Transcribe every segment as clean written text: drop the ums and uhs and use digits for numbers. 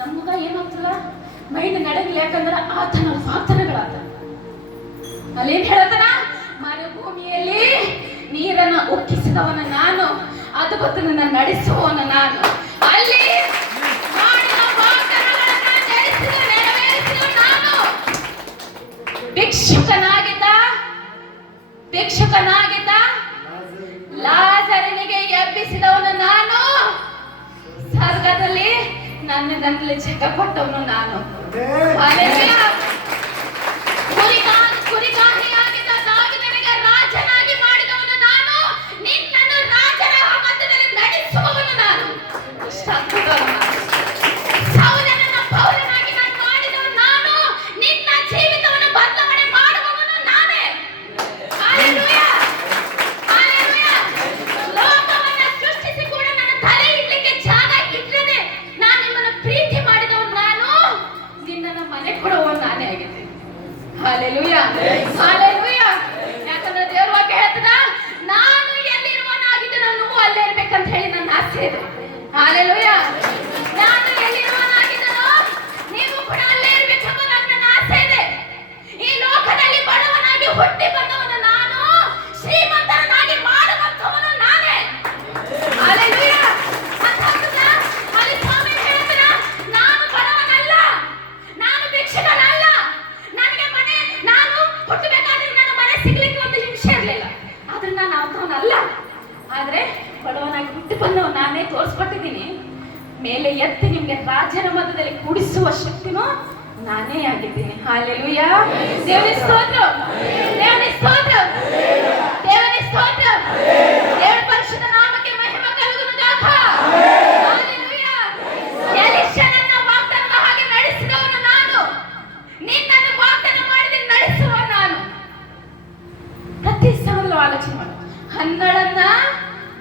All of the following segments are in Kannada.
ನಮಗ ಏನಾಗ್ತದ ಮೈಂಡ್ ನಡೆಗಿಲ್ಲ. ಯಾಕಂದ್ರೆ ಆತನ ವಾಗ್ದಾನಗಳಾದ. ಅಲ್ಲೇನ್ ಹೇಳತನ, ಮರುಭೂಮಿಯಲ್ಲಿ ನೀರನ್ನ ಉಕ್ಕಿಸಿದವನ ನಾನು, ಅದ್ಭುತನ ನಡೆಸುವವನ ನಾನು. ಅಲ್ಲಿ ಮಾಡಿದ ವಾಗ್ದಾನಗಳನ್ನ ನೆರವೇರಿಸಿದ ನಾನು. ಭಿಕ್ಷುಕನಾಗಿದ್ದ ಲಾಜರನಿಗೆ ಎಬ್ಬಿಸಿದವನು ನಾನು. ಸ್ವರ್ಗದಲ್ಲಿ ನನ್ನದಂತಲೇ ಜಗ ಕೊಟ್ಟವನು ನಾನು. ಕುರಿಗಾಹಿಯಾಗಿದ್ದ ದಾವೀದನಿಗೆ ರಾಜನಾಗಿ ಮಾಡಿದವನು ನಾನು. ನಿನ್ನನ್ನು ರಾಜರ ಮಧ್ಯದಲ್ಲಿ ನಡೆಸುವವನು ನಾನು. ಇಷ್ಟ ಅದ್ಭುತವನು. ಸೌಲನನ್ನ ಪೌಲನಾಗಿ ನಾನು ಮಾಡಿದವನು ನಾನು. ನಿನ್ನ ಜೀವಿತವನ್ನು ಬದಲಾವಣೆ ಮಾಡುವವನು ನಾನೇ. Hallelujah, hallelujah. ಲೋಕವನ್ನ ಸೃಷ್ಟಿಸಿ ಕೂಡ ನನ್ನ ತಲೆ ಇಡ್ಲಿಕ್ಕೆ ಜಾಗ ಇಟ್ಟರೆ ನಾನು ನಿಮ್ಮನ್ನು ಪ್ರೀತಿ ಮಾಡಿದವನು ನಾನು. ನಿನ್ನನ್ನು ಮನೆ ಕೊಡುವವನು ನಾನೇ ಆಗಿದ್ದೇನೆ. Hallelujah, hallelujah. ಯಾಕಂದ್ರೆ ದೇವರ ವಾಕ್ಯ ಹೇಳ್ತದ, ನಾನು ಎಲ್ಲಿರುವನಾಗಿದ್ದೇನೋ ನೀವು ಅಲ್ಲೇ ಇರ್ಬೇಕಂತ ಹೇಳಿ ನನ್ನ ಆಸೆ ಇದೆ. ಹಲ್ಲೆಲೂಯಾ. ನಾನು ಎಲ್ಲಿರುವನಾಗಿದ್ದೇನೋ ನೀವು ಕೂಡ ಅಲ್ಲೇ ಇರ್ಬೇಕೆಂಬ ನನ್ನ ಆಸೆ ಇದೆ. ಈ ಲೋಕದಲ್ಲಿ ಬಡವನಾಗಿ ಹುಟ್ಟಿ ಬಂದವನು ನಾನು, ಶ್ರೀಮಂತರನ್ನಾಗಿ ಮಾಡುವಂತವನು ನಾನೇ. ಹಲ್ಲೆಲೂಯಾ. ಅಲ್ಲಿ ಸ್ವಾಮಿ ಹೇಳ್ತಾನ, ನಾನು ಬಡವನಲ್ಲ, ನಾನು ಭಿಕ್ಷುಕನಲ್ಲ. ನನಗೆ ಮನೆ, ನಾನು ಹುಟ್ಟಬೇಕಾದ್ರೆ ನನ್ನ ಮನೆ ಸಿಗ್ಲಿಕ್ಕೆ ಒಂದು ಹಿಂಸೆ ಇರಲಿಲ್ಲ. ಆದ್ರೆ ನಾನು ಅಂಥವನಲ್ಲ. ಆದ್ರೆ ಬಡವನಾಗಿ ಹುಟ್ಟಿ ಬಂದವ ನಾನೇ ತೋರಿಸ್ಕೊಟ್ಟಿದ್ದೀನಿ. ಮೇಲೆ ಎತ್ತಿ ನಿಮ್ಗೆ ರಾಜನ ಮಧ್ಯದಲ್ಲಿ ಕೂಡಿಸುವ ಶಕ್ತಿನೂ ನಾನೇ ಆಗಿದ್ದೀನಿ. ಹಲ್ಲೆಲೂಯಾ. ದೇವರೇ ಸ್ತೋತ್ರ, ದೇವರೇ ಸ್ತೋತ್ರ, ದೇವರೇ ಸ್ತೋತ್ರ. ದೇವರ ಪರಿಶುದ್ಧ ನಾಮಕ್ಕೆ ಮಹಿಮೆ ಕಲುಗುವುದಾಕ. ಹಲ್ಲೆಲೂಯಾ. ಎಲೀಷನನ್ನ ವಾಗ್ದಾನದ ಹಾಗೆ ನಡೆಸಿದವನು ನಾನು. ನಿನ್ನನ್ನು ವಾಗ್ದಾನ ಮಾಡಿದ ನಡೆಸುವ ನಾನು. ಪ್ರತಿ ಸ್ಥಳದಲ್ಲೂ ಆಲೋಚನೆ ಮಾಡು. ಹನ್ನಳನ್ನ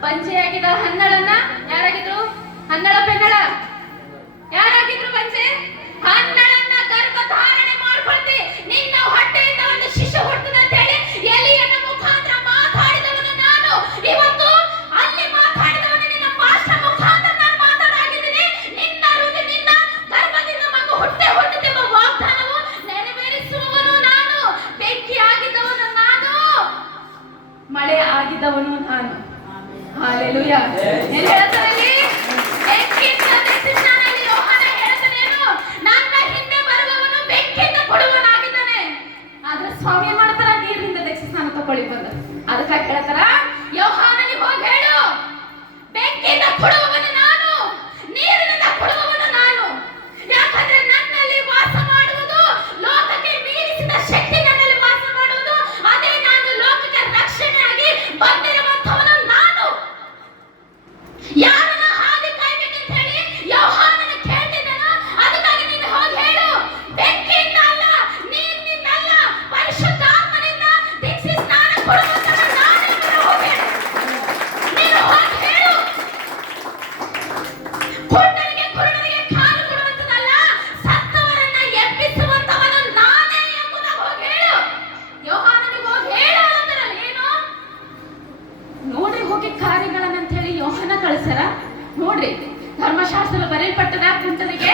ಬಂಜೆಯಾಗಿದ್ದ ಹನ್ನಳನ್ನ ಯಾರಾಗಿದ್ರು? ಹನ್ನಳ ಪೆನ್ನಳ ಯಾರಾಗಿದ್ರು? ಬಂಜೆ. ಹನ್ನಳನ್ನ ಗರ್ಭಧಾರಣೆ ಮಾಡ್ಕೊಳ್ತಿ. ನಿನ್ನ ಹೊಟ್ಟೆಯಿಂದ ಒಂದು ಶಿಶು ಹುಟ್ಟುತ್ತದೆ ಅಂತ ಹೇಳಿ ಎಲಿಯನ ಮುಖಾಂತರ ಮಾತಾಡಿದವನು ನಾನು. ಇವತ್ತು ಅಲ್ಲಿ ಮಾತಾಡಿದವನು ನಿನ್ನ ಭಾಷೆ ಮುಖಾಂತರ ನಾನು ಮಾತಾಡಾಗಿದ್ದೀನಿ. ನಿನ್ನ ಹೃದಯ, ನಿನ್ನ ಗರ್ಭದಿಂದ ಮಗು ಹುಟ್ಟುತ್ತೆಂಬ ವಾಗ್ದಾನವು ನೆರವೇರಿಸುವವನು ನಾನು. ಬೆಂಕಿ ಆಗಿದ್ದವನು ನಾನು, ಮಳೆ ಆಗಿದ್ದವನು ನಾನು. ಹಲ್ಲೆಲೂಯಾ. ಏನು ಹೇಳ್ತಾರೆ ಇಲ್ಲಿ? ಬೆಂಕಿಯಿಂದ ದರ್ಶಿಸಿದವನಲ್ಲಿ ಯೋಹಾನ ಹೇಳ್ತಾನೇನು? ನನ್ನ ಹಿಂದೆ ಬರುವವನು ಬೆಂಕಿಯಿಂದ ಕೊಡುವನಾಗಿದ್ದಾನೆ. ಆದ್ರೆ ಸ್ವಾಮಿ ಏನ್ ಮಾಡ್ತಾರ? ನೀರಿನಿಂದ ದಕ್ಷ ಸ್ನಾನ ತಗೊಳ್ಳಿ ಬಂದ. ಅದಕ್ಕಾಗಿ ಹೇಳ್ತಾರ, ಯೋಹಾನನಿಗೆ ಹೋಗಿ ಹೇಳು, ಬೆಂಕಿಯಿಂದ ಕೊಡುವವನು ನಾನು, ನೀರಿನಿಂದ ಕೊಡುವವನು ನಾನು. ಯಾಕಂದ್ರೆ ನನ್ನಲ್ಲಿ ವಾಸ ಮಾಡುವುದು, ಲೋಕಕ್ಕೆ ಮೀರಿಸಿದ ಶಕ್ತಿ ನನ್ನಲ್ಲಿ ವಾಸ ಮಾಡುವುದು. ಅದೇ ನಾನು ಲೋಕಕ್ಕೆ ರಕ್ಷಣೆಯಾಗಿ ಬಂದಿರುವಂತವನು ನಾನು. ಯಾರನ್ನ ಹಾದಿ ಕಾಯ್ಬೇಕಂತ ಹೇಳಿ ಯೋಹಾನನ ಕೇಳ್ತಿದ್ದಾನೋ, ಅದಕ್ಕಾಗಿ ನೀನು ಹೋಗಿ ಹೇಳು, ಬೆಂಕಿಯಿಂದ ಅಲ್ಲ, ನೀರಿನಿಂದ ಅಲ್ಲ, ಪರಿಶುದ್ಧಾತ್ಮನಿಂದ ದೀಕ್ಷೆ ಸ್ನಾನ ಕೊಡುವಂತವನು ನಾನು ಎಂದು ಹೋಗಿ ಹೇಳು. ನೀನು ಹೋಗಿ ಹೇಳು. ಕುಂಟನಿಗೆ ಕುರುಡನಿಗೆ ಕಾಲು ಕೊಡುವಂತದಲ್ಲ, ಸತ್ತವರನ್ನ ಎಬ್ಬಿಸುವಂತವನು ನಾನೇ ಎಂಬುದನ್ನು ಹೋಗಿ ಹೇಳು. ಯೋಹಾನನಿಗೆ ಹೋಗಿ ಹೇಳು ಅನ್ನೋದ್ರಲ್ಲಿ ಏನು? ನೋಡಿ ಹೋಗಿ ಕಾರ್ಯಗಳನ್ನಂತ ಹೇಳಿ ಯೋಹಾನ ಕಳಿಸ್ಯಾರ. ನೋಡ್ರಿ, ಧರ್ಮಶಾಸ್ತ್ರ ಬರೆಯಲ್ಪಟ್ಟದ ಕುಂಟನಿಗೆ